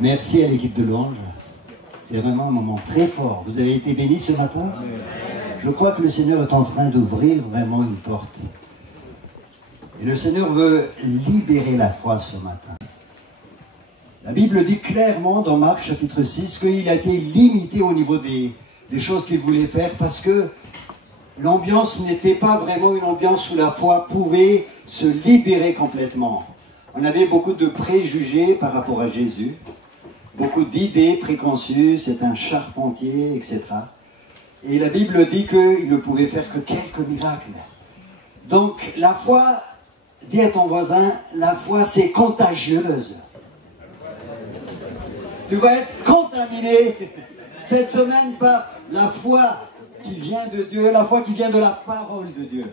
Merci à l'équipe de louange. C'est vraiment un moment très fort. Vous avez été bénis ce matin? Je crois que le Seigneur est en train d'ouvrir vraiment une porte. Et le Seigneur veut libérer la foi ce matin. La Bible dit clairement dans Marc chapitre 6 qu'il a été limité au niveau des choses qu'il voulait faire parce que l'ambiance n'était pas vraiment une ambiance où la foi pouvait se libérer complètement. On avait beaucoup de préjugés par rapport à Jésus, beaucoup d'idées préconçues, c'est un charpentier, etc. Et la Bible dit qu'il ne pouvait faire que quelques miracles. Donc la foi, dis à ton voisin, la foi c'est contagieuse. Tu vas être contaminé cette semaine par la foi qui vient de Dieu, la foi qui vient de la parole de Dieu.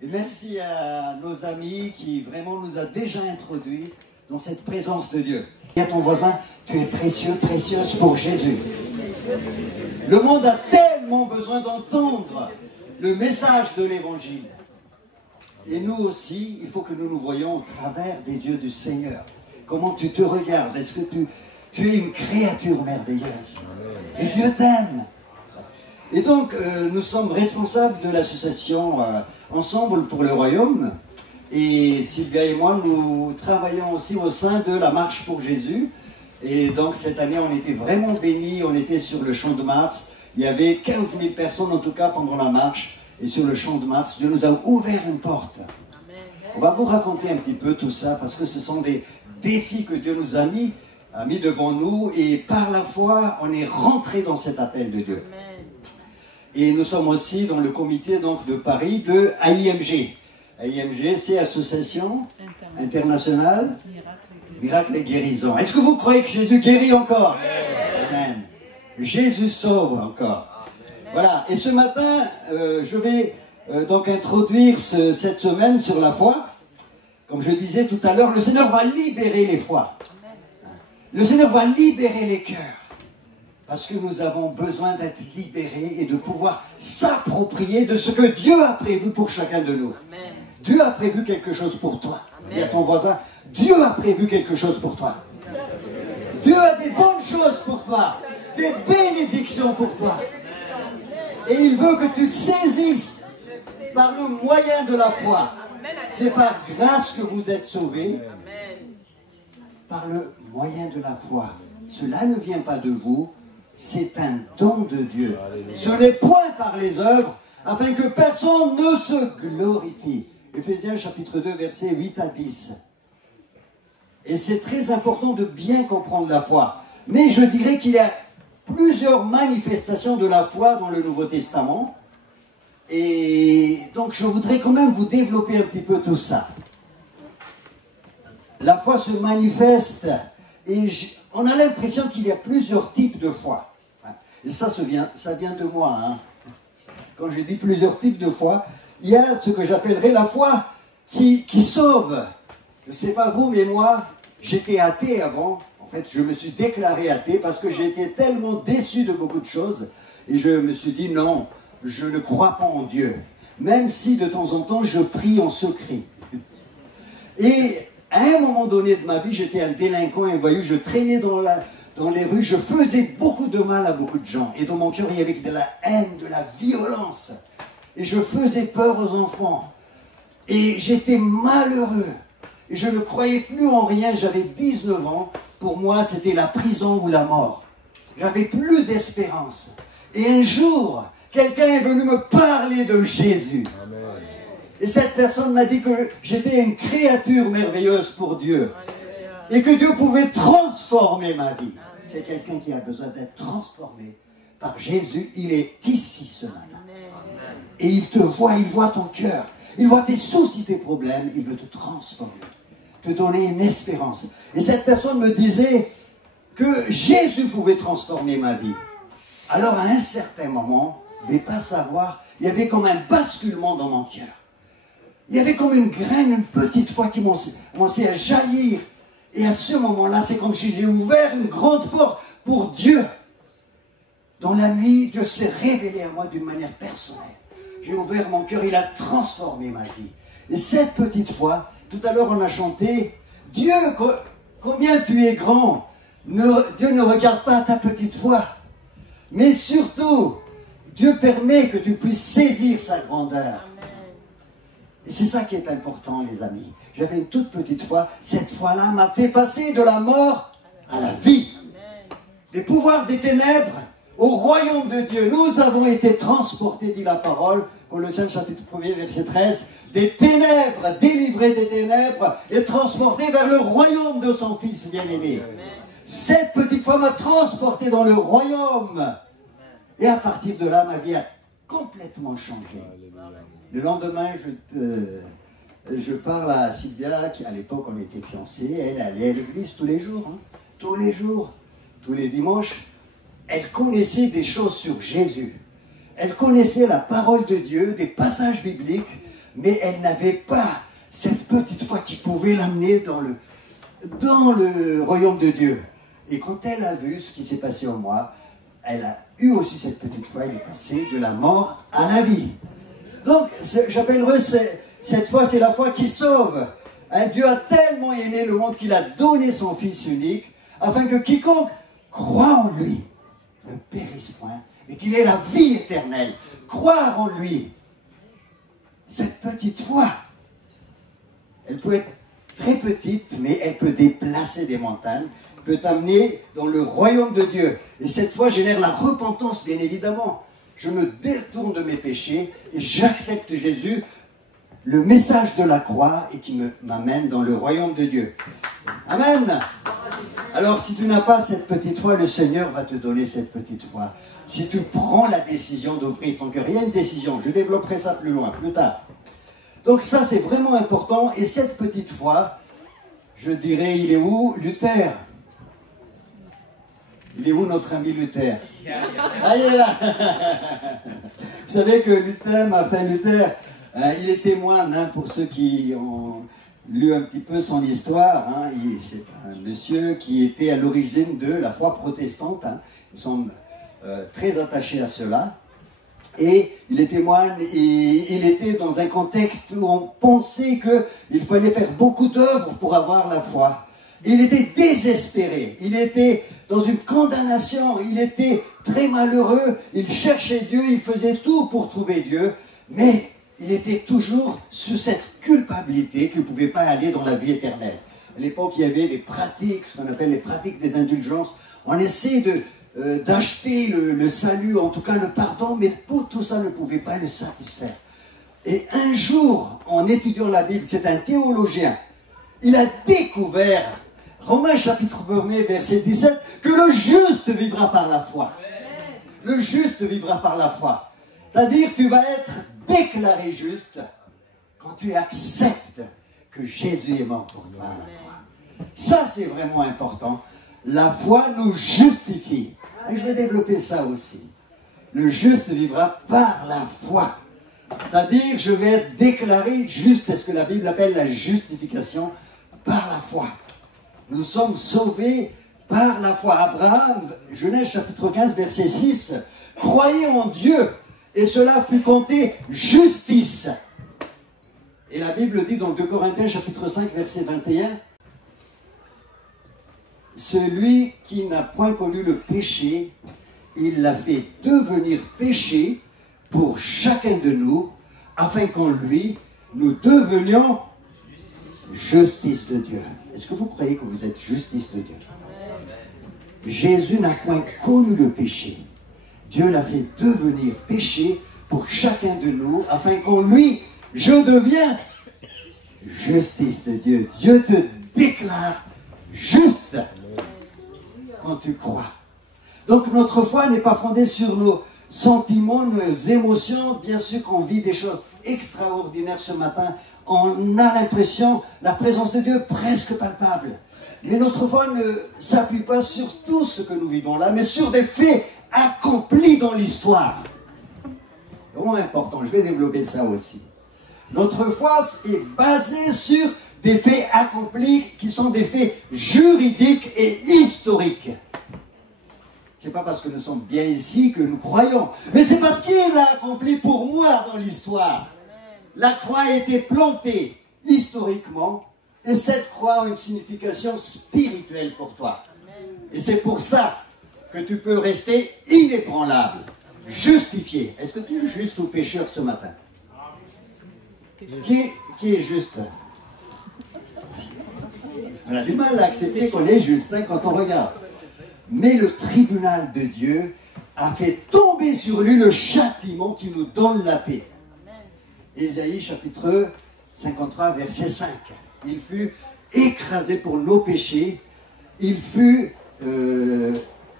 Et merci à nos amis qui vraiment nous a déjà introduits dans cette présence de Dieu. Dis à ton voisin, tu es précieux, précieuse pour Jésus. Le monde a tellement besoin d'entendre le message de l'Évangile. Et nous aussi, il faut que nous nous voyions au travers des yeux du Seigneur. Comment tu te regardes? Est-ce que tu es une créature merveilleuse? Et Dieu t'aime. Et donc, nous sommes responsables de l'association Ensemble pour le Royaume. Et Sylvia et moi, nous travaillons aussi au sein de la Marche pour Jésus. Et donc, cette année, on était vraiment bénis. On était sur le Champ de Mars. Il y avait 15 000 personnes, en tout cas, pendant la marche. Et sur le Champ de Mars, Dieu nous a ouvert une porte. On va vous raconter un petit peu tout ça, parce que ce sont des défis que Dieu nous a mis devant nous. Et par la foi, on est rentré dans cet appel de Dieu. Et nous sommes aussi dans le comité donc, de Paris de AIMG. AIMG, c'est Association Internationale Miracle et Guérison. Est-ce que vous croyez que Jésus guérit encore? Amen. Jésus sauve encore. Voilà. Et ce matin, je vais donc introduire cette semaine sur la foi. Comme je disais tout à l'heure, le Seigneur va libérer les foi. Le Seigneur va libérer les cœurs. Parce que nous avons besoin d'être libérés et de pouvoir s'approprier de ce que Dieu a prévu pour chacun de nous. Amen. Dieu a prévu quelque chose pour toi. Dis à ton voisin, Dieu a prévu quelque chose pour toi. Dieu a des bonnes choses pour toi, des bénédictions pour toi. Et il veut que tu saisisses par le moyen de la foi. C'est par grâce que vous êtes sauvés, par le moyen de la foi. Cela ne vient pas de vous. C'est un don de Dieu. Ce n'est point par les œuvres, afin que personne ne se glorifie. Éphésiens chapitre 2, versets 8 à 10. Et c'est très important de bien comprendre la foi. Mais je dirais qu'il y a plusieurs manifestations de la foi dans le Nouveau Testament. Et donc je voudrais quand même vous développer un petit peu tout ça. La foi se manifeste et on a l'impression qu'il y a plusieurs types de foi. Et ça vient de moi. Hein. Quand je dis plusieurs types de foi, il y a ce que j'appellerais la foi qui sauve. Je ne sais pas vous, mais moi, j'étais athée avant. En fait, je me suis déclaré athée parce que j'étais tellement déçu de beaucoup de choses. Et je me suis dit, non, je ne crois pas en Dieu. Même si de temps en temps, je prie en secret. Et à un moment donné de ma vie, j'étais un délinquant, un voyou, je traînais dans les rues, je faisais beaucoup de mal à beaucoup de gens. Et dans mon cœur, il y avait de la haine, de la violence. Et je faisais peur aux enfants. Et j'étais malheureux. Et je ne croyais plus en rien, j'avais 19 ans. Pour moi, c'était la prison ou la mort. J'avais plus d'espérance. Et un jour, quelqu'un est venu me parler de Jésus. Amen. Et cette personne m'a dit que j'étais une créature merveilleuse pour Dieu. Et que Dieu pouvait transformer ma vie. C'est quelqu'un qui a besoin d'être transformé par Jésus. Il est ici ce matin. Et il te voit, il voit ton cœur. Il voit tes soucis, tes problèmes. Il veut te transformer. Te donner une espérance. Et cette personne me disait que Jésus pouvait transformer ma vie. Alors à un certain moment, je ne vais pas savoir, il y avait comme un basculement dans mon cœur. Il y avait comme une graine, une petite foi qui commençait à jaillir. Et à ce moment-là, c'est comme si j'ai ouvert une grande porte pour Dieu. Dans la nuit, Dieu s'est révélé à moi d'une manière personnelle. J'ai ouvert mon cœur, il a transformé ma vie. Et cette petite foi, tout à l'heure on a chanté, Dieu combien tu es grand. Dieu ne regarde pas ta petite foi. Mais surtout, Dieu permet que tu puisses saisir sa grandeur. Et c'est ça qui est important, les amis. J'avais une toute petite foi. Cette foi-là m'a fait passer de la mort à la vie. Des pouvoirs des ténèbres au royaume de Dieu. Nous avons été transportés, dit la parole, Colossiens chapitre 1er, verset 13, des ténèbres, délivrés des ténèbres et transportés vers le royaume de son Fils bien-aimé. Cette petite foi m'a transporté dans le royaume. Et à partir de là, ma vie a complètement changé. Le lendemain, je parle à Sylvia, qui à l'époque on était fiancés, elle allait à l'église tous les jours, tous les jours, tous les dimanches. Elle connaissait des choses sur Jésus. Elle connaissait la parole de Dieu, des passages bibliques, mais elle n'avait pas cette petite foi qui pouvait l'amener dans le royaume de Dieu. Et quand elle a vu ce qui s'est passé en moi, elle a eu aussi cette petite foi, elle est passée de la mort à la vie. Donc, j'appellerais cette foi, c'est la foi qui sauve. Dieu a tellement aimé le monde qu'il a donné son Fils unique, afin que quiconque croit en lui ne périsse point, et qu'il ait la vie éternelle. Croire en lui, cette petite foi, elle peut être très petite, mais elle peut déplacer des montagnes, peut t'amener dans le royaume de Dieu. Et cette foi génère la repentance, bien évidemment. Je me détourne de mes péchés et j'accepte Jésus, le message de la croix, et qui m'amène dans le royaume de Dieu. Amen. Alors, si tu n'as pas cette petite foi, le Seigneur va te donner cette petite foi. Si tu prends la décision d'ouvrir ton cœur, il y a une décision, je développerai ça plus loin, plus tard. Donc ça, c'est vraiment important. Et cette petite foi, je dirais, il est où? Luther. Il est où notre ami Luther? Ah, il est là. Vous savez que Luther, Martin Luther, il est témoin, pour ceux qui ont lu un petit peu son histoire. C'est un monsieur qui était à l'origine de la foi protestante. Nous sommes très attachés à cela. Et il est témoin, et il était dans un contexte où on pensait qu'il fallait faire beaucoup d'œuvres pour avoir la foi. Il était désespéré, il était dans une condamnation, il était très malheureux, il cherchait Dieu, il faisait tout pour trouver Dieu, mais il était toujours sous cette culpabilité qu'il ne pouvait pas aller dans la vie éternelle. À l'époque, il y avait des pratiques, ce qu'on appelle les pratiques des indulgences. On essaie d'acheter le salut, en tout cas le pardon, mais tout ça ne pouvait pas le satisfaire. Et un jour, en étudiant la Bible, c'est un théologien, il a découvert, Romains chapitre 1er, verset 17, que le juste vivra par la foi. Le juste vivra par la foi. C'est-à-dire que tu vas être déclaré juste quand tu acceptes que Jésus est mort pour toi à la croix. Ça, c'est vraiment important. La foi nous justifie. Et je vais développer ça aussi. Le juste vivra par la foi. C'est-à-dire, je vais être déclaré juste. C'est ce que la Bible appelle la justification par la foi. Nous sommes sauvés par la foi. Abraham, Genèse chapitre 15, verset 6, croyez en Dieu, et cela fut compté justice. Et la Bible dit dans 2 Corinthiens chapitre 5, verset 21, celui qui n'a point connu le péché, il l'a fait devenir péché pour chacun de nous, afin qu'en lui, nous devenions justice de Dieu. Est-ce que vous croyez que vous êtes justice de Dieu? Jésus n'a point connu le péché. Dieu l'a fait devenir péché pour chacun de nous, afin qu'en lui, je deviens justice de Dieu. Dieu te déclare juste quand tu crois. Donc notre foi n'est pas fondée sur nos sentiments, nos émotions. Bien sûr qu'on vit des choses extraordinaires ce matin. On a l'impression, la présence de Dieu presque palpable. Mais notre foi ne s'appuie pas sur tout ce que nous vivons là, mais sur des faits accomplis dans l'histoire. C'est vraiment important, je vais développer ça aussi. Notre foi est basée sur des faits accomplis qui sont des faits juridiques et historiques. C'est pas parce que nous sommes bien ici que nous croyons, mais c'est parce qu'il l'a accompli pour moi dans l'histoire. La croix a été plantée historiquement Et cette croix a une signification spirituelle pour toi. Et c'est pour ça que tu peux rester inébranlable, justifié. Est-ce que tu es juste ou pécheur ce matin? Qui est juste? On a du mal à accepter qu'on est juste hein, quand on regarde. Mais le tribunal de Dieu a fait tomber sur lui le châtiment qui nous donne la paix. Ésaïe chapitre 53 verset 5. Il fut écrasé pour nos péchés, il fut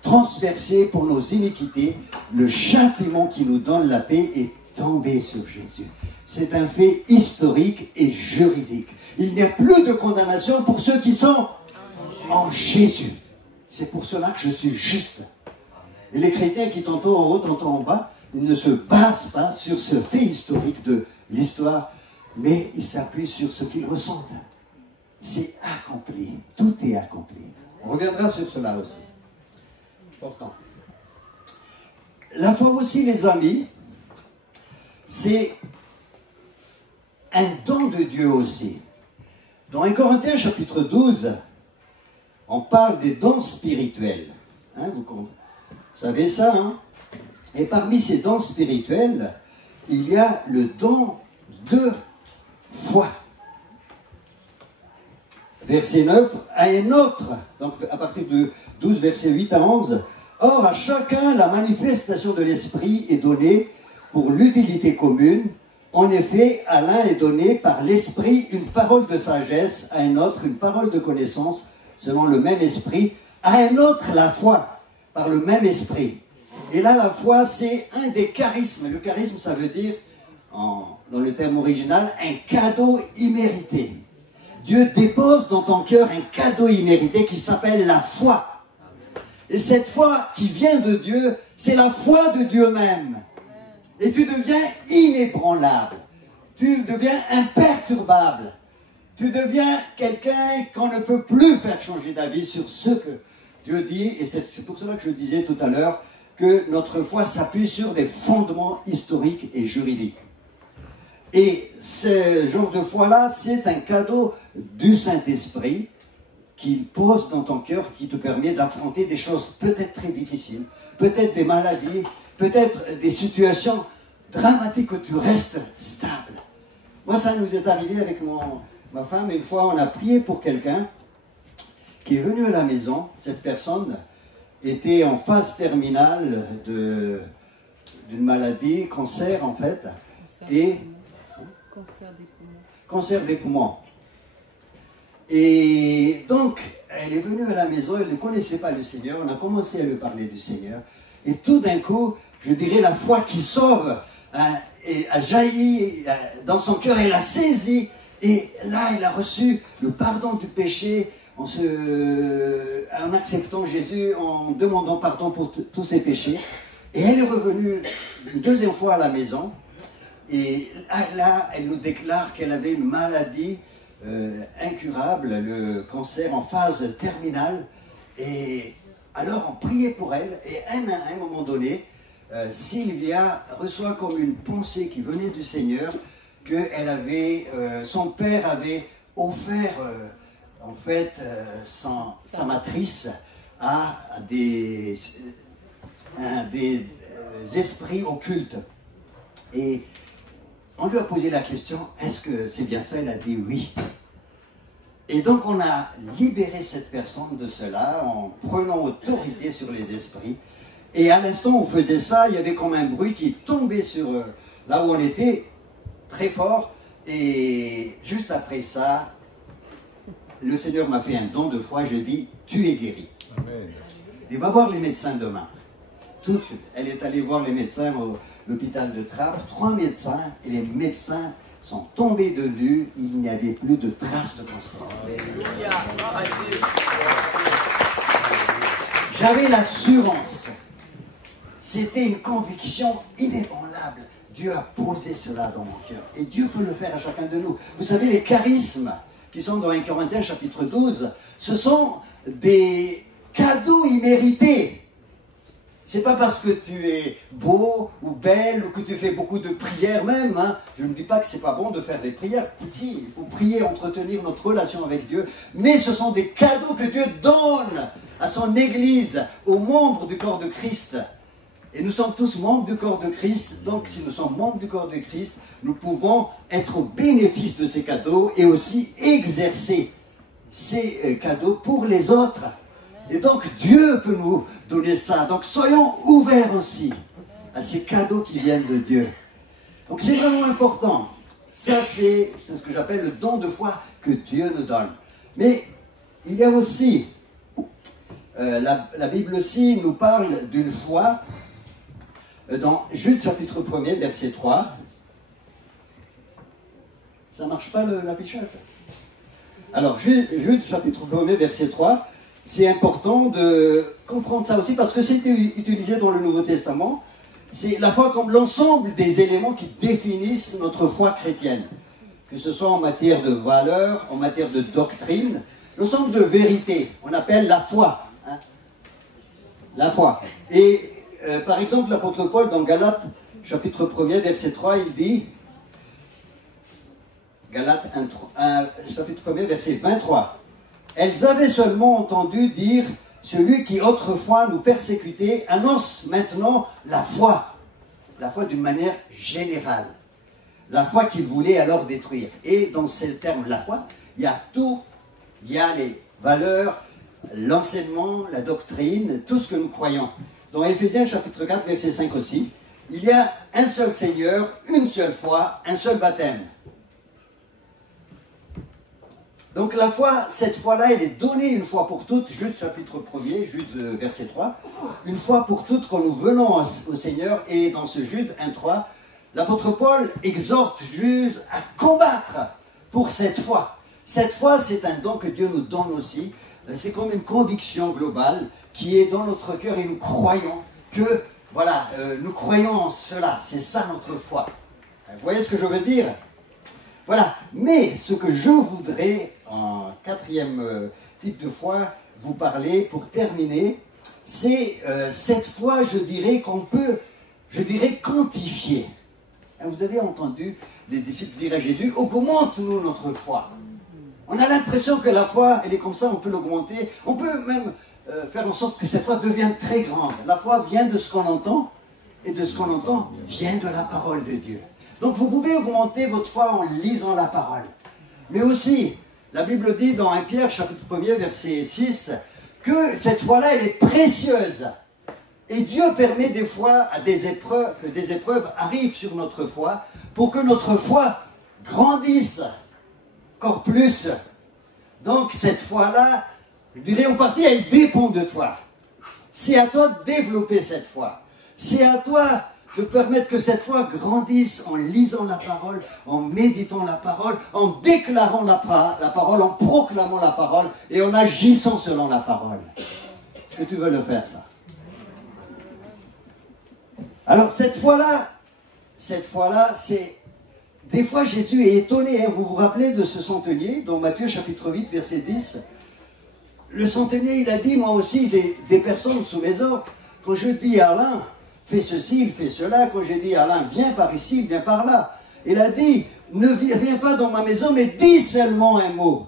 transversé pour nos iniquités, le châtiment qui nous donne la paix est tombé sur Jésus. C'est un fait historique et juridique. Il n'y a plus de condamnation pour ceux qui sont en Jésus. C'est pour cela que je suis juste. Et les chrétiens qui tantôt en haut, tantôt en bas, ils ne se basent pas sur ce fait historique de l'histoire, mais ils s'appuient sur ce qu'ils ressentent. C'est accompli. Tout est accompli. On reviendra sur cela aussi. Important. La foi aussi, les amis, c'est un don de Dieu aussi. Dans 1 Corinthiens chapitre 12, on parle des dons spirituels. Hein, vous savez ça, hein? Et parmi ces dons spirituels, il y a le don de foi. Verset 9, à un autre, donc à partir de 12, verset 8 à 11, or à chacun la manifestation de l'Esprit est donnée pour l'utilité commune. En effet, à l'un est donné par l'Esprit une parole de sagesse, à un autre une parole de connaissance, selon le même Esprit, à un autre la foi, par le même Esprit. Et là, la foi, c'est un des charismes. Le charisme, ça veut dire, dans le terme original, un cadeau immérité. Dieu dépose dans ton cœur un cadeau immérité qui s'appelle la foi. Et cette foi qui vient de Dieu, c'est la foi de Dieu même. Et tu deviens inébranlable. Tu deviens imperturbable. Tu deviens quelqu'un qu'on ne peut plus faire changer d'avis sur ce que Dieu dit. Et c'est pour cela que je disais tout à l'heure que notre foi s'appuie sur des fondements historiques et juridiques. Et ce genre de foi-là, c'est un cadeau du Saint-Esprit qu'il pose dans ton cœur, qui te permet d'affronter des choses peut-être très difficiles, peut-être des maladies, peut-être des situations dramatiques où tu restes stable. Moi, ça nous est arrivé avec ma femme. Une fois, on a prié pour quelqu'un qui est venu à la maison. Cette personne était en phase terminale d'une maladie, cancer en fait, et cancer des poumons. Et donc, elle est venue à la maison, elle ne connaissait pas le Seigneur, on a commencé à lui parler du Seigneur, et tout d'un coup, je dirais, la foi qui sauve a jailli dans son cœur, elle a saisi, et là, elle a reçu le pardon du péché, en acceptant Jésus, en demandant pardon pour tous ses péchés. Et elle est revenue une deuxième fois à la maison. Et là, elle nous déclare qu'elle avait une maladie incurable, le cancer en phase terminale. Et alors, on priait pour elle. Et à un moment donné, Sylvia reçoit comme une pensée qui venait du Seigneur que son père avait offert en fait sa matrice à des esprits occultes. Et on lui a posé la question, est-ce que c'est bien ça? Elle a dit oui. Et donc on a libéré cette personne de cela en prenant autorité sur les esprits. Et à l'instant où on faisait ça, il y avait comme un bruit qui tombait sur là où on était, très fort. Et juste après ça, le Seigneur m'a fait un don de foi. Je dis, tu es guéri. Amen. Il va voir les médecins demain. Tout de suite. Elle est allée voir les médecins au l'hôpital de Trappes, 3 médecins, et les médecins sont tombés de nu, il n'y avait plus de traces de cancer. J'avais l'assurance, c'était une conviction inébranlable. Dieu a posé cela dans mon cœur, et Dieu peut le faire à chacun de nous. Vous savez, les charismes qui sont dans 1 Corinthiens chapitre 12, ce sont des cadeaux immérités. C'est pas parce que tu es beau ou belle ou que tu fais beaucoup de prières même. Hein. Je ne dis pas que c'est pas bon de faire des prières. Si, il faut prier, entretenir notre relation avec Dieu. Mais ce sont des cadeaux que Dieu donne à son Église, aux membres du corps de Christ. Et nous sommes tous membres du corps de Christ. Donc si nous sommes membres du corps de Christ, nous pouvons être au bénéfice de ces cadeaux et aussi exercer ces cadeaux pour les autres. Et donc Dieu peut nous donner ça. Donc soyons ouverts aussi à ces cadeaux qui viennent de Dieu. Donc c'est vraiment important. Ça c'est ce que j'appelle le don de foi que Dieu nous donne. Mais il y a aussi, la Bible aussi nous parle d'une foi dans Jude chapitre 1er verset 3. Ça ne marche pas l'affichage? Alors Jude chapitre 1er verset 3. C'est important de comprendre ça aussi parce que c'est utilisé dans le Nouveau Testament. C'est la foi comme l'ensemble des éléments qui définissent notre foi chrétienne. Que ce soit en matière de valeurs, en matière de doctrine, l'ensemble de vérités. On appelle la foi. Hein? La foi. Et par exemple, l'apôtre Paul dans Galates chapitre 1er verset 3, il dit, Galates chapitre 1er verset 23, elles avaient seulement entendu dire « Celui qui autrefois nous persécutait annonce maintenant la foi d'une manière générale. La foi qu'il voulait alors détruire. » Et dans ce terme, la foi, il y a tout. Il y a les valeurs, l'enseignement, la doctrine, tout ce que nous croyons. Dans Éphésiens chapitre 4, verset 5 aussi, il y a un seul Seigneur, une seule foi, un seul baptême. Donc la foi, cette foi-là, elle est donnée une fois pour toutes, Jude chapitre 1er, Jude verset 3, une fois pour toutes quand nous venons au Seigneur, et dans ce Jude 1.3, l'apôtre Paul exhorte Jude à combattre pour cette foi. Cette foi, c'est un don que Dieu nous donne aussi, c'est comme une conviction globale qui est dans notre cœur et nous croyons que, voilà, nous croyons en cela, c'est ça notre foi. Vous voyez ce que je veux dire? Voilà, mais ce que je voudrais, en quatrième type de foi, vous parler pour terminer, c'est cette foi, je dirais, qu'on peut, quantifier. Vous avez entendu les disciples dire à Jésus, augmente-nous notre foi. On a l'impression que la foi, elle est comme ça, on peut l'augmenter, on peut même faire en sorte que cette foi devienne très grande. La foi vient de ce qu'on entend, et de ce qu'on entend vient de la parole de Dieu. Donc vous pouvez augmenter votre foi en lisant la parole. Mais aussi, la Bible dit dans 1 Pierre, chapitre 1er, verset 6, que cette foi-là, elle est précieuse. Et Dieu permet des fois à que des épreuves arrivent sur notre foi pour que notre foi grandisse encore plus. Donc cette foi-là, je dirais en partie, elle dépend de toi. C'est à toi de développer cette foi. C'est à toi de permettre que cette foi grandisse en lisant la parole, en méditant la parole, en déclarant la parole, en proclamant la parole et en agissant selon la parole. Est-ce que tu veux le faire, ça? Alors cette foi-là, c'est... Des fois, Jésus est étonné. Hein. Vous vous rappelez de ce centenier, dans Matthieu chapitre 8, verset 10. Le centenier, il a dit, moi aussi, j'ai des personnes sous mes ordres. Quand je dis à l'un, fais ceci, il fait cela. Quand j'ai dit à l'un, viens par ici, il vient par là. Il a dit, ne viens pas dans ma maison, mais dis seulement un mot.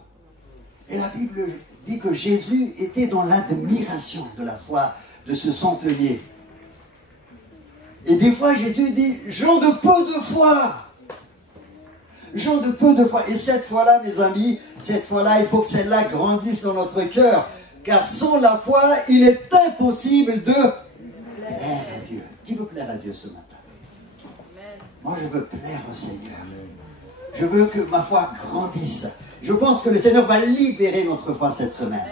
Et la Bible dit que Jésus était dans l'admiration de la foi de ce centenier. Et des fois, Jésus dit, gens de peu de foi. Gens de peu de foi. Et cette foi-là, mes amis, cette foi-là, il faut que celle-là grandisse dans notre cœur. Car sans la foi, il est impossible de plaire à Dieu. Qui veut plaire à Dieu ce matin? Moi, je veux plaire au Seigneur. Je veux que ma foi grandisse. Je pense que le Seigneur va libérer notre foi cette semaine.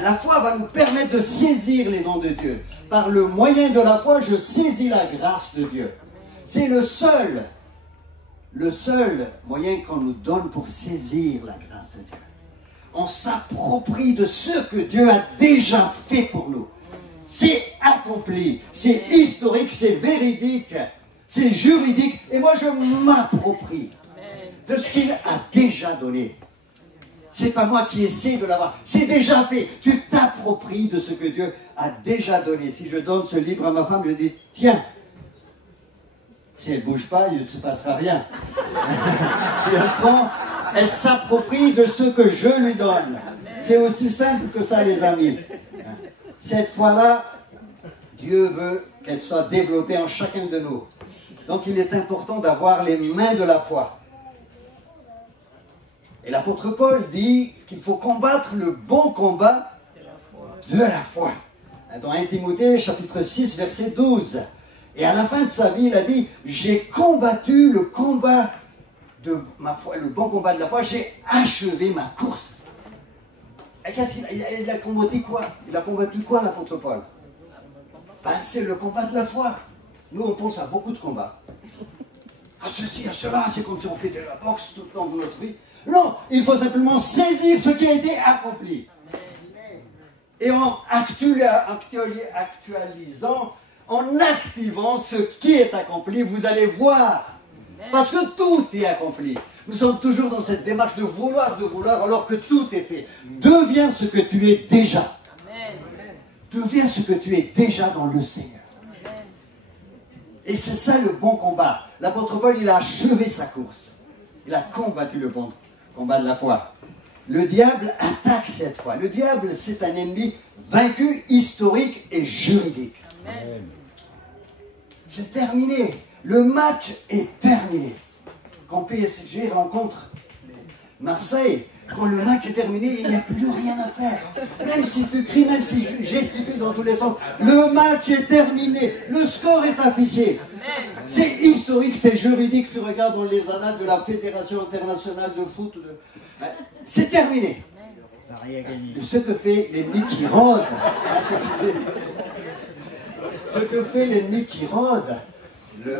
La foi va nous permettre de saisir les dons de Dieu. Par le moyen de la foi, je saisis la grâce de Dieu. C'est le seul moyen qu'on nous donne pour saisir la grâce de Dieu. On s'approprie de ce que Dieu a déjà fait pour nous. C'est accompli, c'est historique, c'est véridique, c'est juridique. Et moi, je m'approprie de ce qu'il a déjà donné. C'est pas moi qui essaie de l'avoir. C'est déjà fait. Tu t'appropries de ce que Dieu a déjà donné. Si je donne ce livre à ma femme, je dis, tiens. Si elle ne bouge pas, il ne se passera rien. Si elle prend, elle s'approprie de ce que je lui donne. C'est aussi simple que ça, les amis. Cette foi-là, Dieu veut qu'elle soit développée en chacun de nous. Donc il est important d'avoir les mains de la foi. Et l'apôtre Paul dit qu'il faut combattre le bon combat de la foi. Dans 1 Timothée, chapitre 6, verset 12. Et à la fin de sa vie, il a dit, j'ai combattu le combat de ma foi, le bon combat de la foi, j'ai achevé ma course. Et qu'est-ce qu'il a combattu quoi? Il a combattu quoi, l'apôtre Paul? Ben, c'est le combat de la foi. Nous, on pense à beaucoup de combats. À ceci, à cela, c'est comme si on fait de la boxe tout le long de notre vie. Non, il faut simplement saisir ce qui a été accompli. Et en actualisant, en activant ce qui est accompli, vous allez voir. Parce que tout est accompli. Nous sommes toujours dans cette démarche de vouloir, alors que tout est fait. Deviens ce que tu es déjà. Deviens ce que tu es déjà dans le Seigneur. Et c'est ça le bon combat. L'apôtre Paul, il a achevé sa course. Il a combattu le bon combat de la foi. Le diable attaque cette foi. Le diable, c'est un ennemi vaincu, historique et juridique. C'est terminé. Le match est terminé. Quand PSG rencontre Marseille, quand le match est terminé, il n'y a plus rien à faire. Même si tu cries, même si je gesticule dans tous les sens, le match est terminé. Le score est affiché. C'est historique, c'est juridique. Tu regardes dans les annales de la Fédération internationale de foot. C'est terminé. Ce que fait l'ennemi qui rôde, ce que fait l'ennemi qui rôde,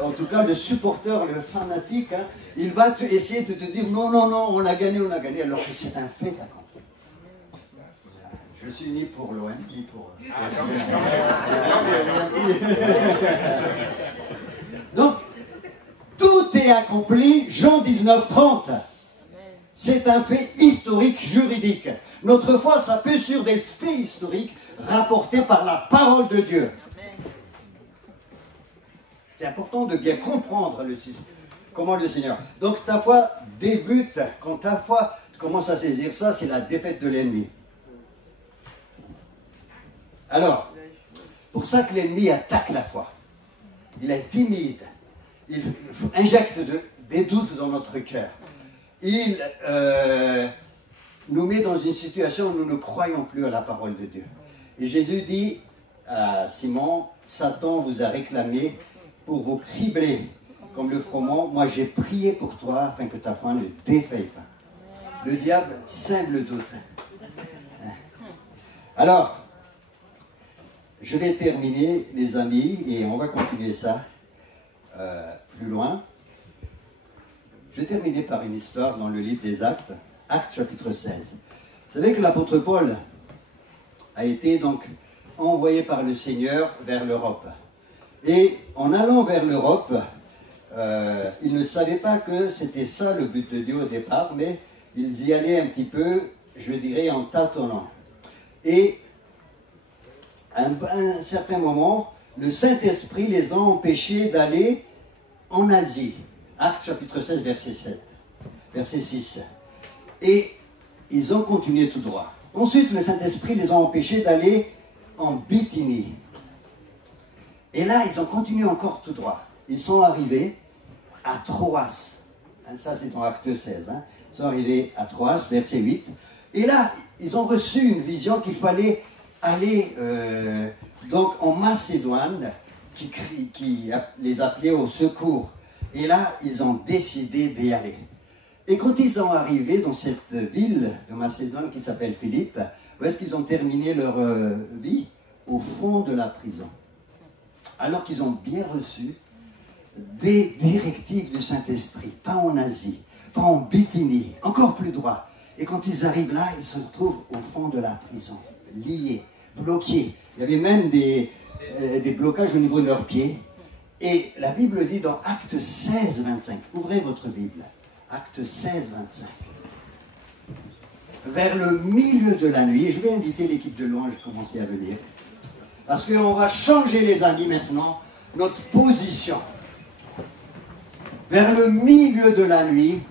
en tout cas le supporter, le fanatique, hein, il va essayer de te dire non, non, non, on a gagné, alors que c'est un fait accompli. Je suis ni pour l'OM, ni pour... Donc, tout est accompli, Jean 19, 30. C'est un fait historique, juridique. Notre foi s'appuie sur des faits historiques rapportés par la parole de Dieu. C'est important de bien comprendre comment le Seigneur. Donc ta foi débute, quand ta foi commence à saisir ça, c'est la défaite de l'ennemi. Alors, pour ça que l'ennemi attaque la foi. Il est timide. Il injecte des doutes dans notre cœur. Il nous met dans une situation où nous ne croyons plus à la parole de Dieu. Et Jésus dit à Simon, Satan vous a réclamé pour vous cribler comme le froment. Moi j'ai prié pour toi afin que ta foi ne défaille pas. Le diable sème le doute. Alors, je vais terminer les amis et on va continuer ça plus loin. Je vais terminer par une histoire dans le livre des Actes, Actes chapitre 16. Vous savez que l'apôtre Paul a été donc envoyé par le Seigneur vers l'Europe. Et en allant vers l'Europe, il ne savait pas que c'était ça le but de Dieu au départ, mais ils y allaient un petit peu, je dirais, en tâtonnant. Et à un certain moment, le Saint-Esprit les a empêchés d'aller en Asie. Actes chapitre 16, verset 6. Et ils ont continué tout droit. Ensuite, le Saint-Esprit les a empêchés d'aller en Bithynie. Et là, ils ont continué encore tout droit. Ils sont arrivés à Troas. Ça, c'est dans Acte 16. Ils sont arrivés à Troas, verset 8. Et là, ils ont reçu une vision qu'il fallait aller donc en Macédoine, qui les appelait au secours. Et là, ils ont décidé d'y aller. Et quand ils sont arrivés dans cette ville de Macédoine qui s'appelle Philippe, où est-ce qu'ils ont terminé leur vie? Au fond de la prison. Alors qu'ils ont bien reçu des directives du Saint-Esprit, pas en Asie, pas en Bithynie, encore plus droit. Et quand ils arrivent là, ils se retrouvent au fond de la prison, liés, bloqués. Il y avait même des blocages au niveau de leurs pieds. Et la Bible dit dans Acte 16, 25, ouvrez votre Bible, Acte 16, 25. vers le milieu de la nuit. Je vais inviter l'équipe de louange à commencer à venir. Parce qu'on va changer, les amis, maintenant, notre position. Vers le milieu de la nuit,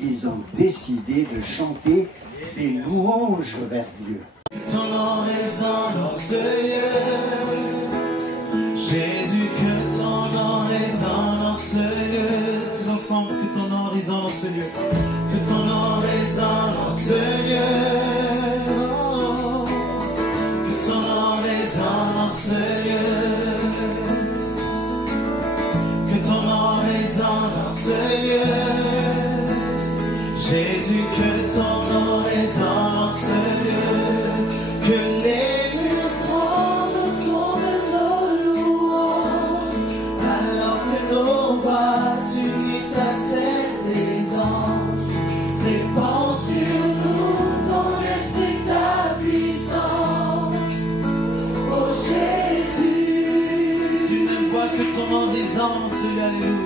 ils ont décidé de chanter des louanges vers Dieu. Ton nom résonne dans ce lieu. Jésus, que ton nom résonne dans ce lieu. Tous ensemble, que ton nom résonne dans ce lieu. Que ton nom résonne dans ce lieu. Oh, que ton nom résonne dans ce lieu. Que ton nom résonne dans ce lieu. Jésus, que ton nom résonne dans ce lieu. Que les murs tombent de nos louanges, alors que nos voix s'unissent à celles des anges. Répands sur nous ton esprit, ta puissance, ô Jésus. Tu ne vois que ton nom résonne dans ce lieu, alléluia.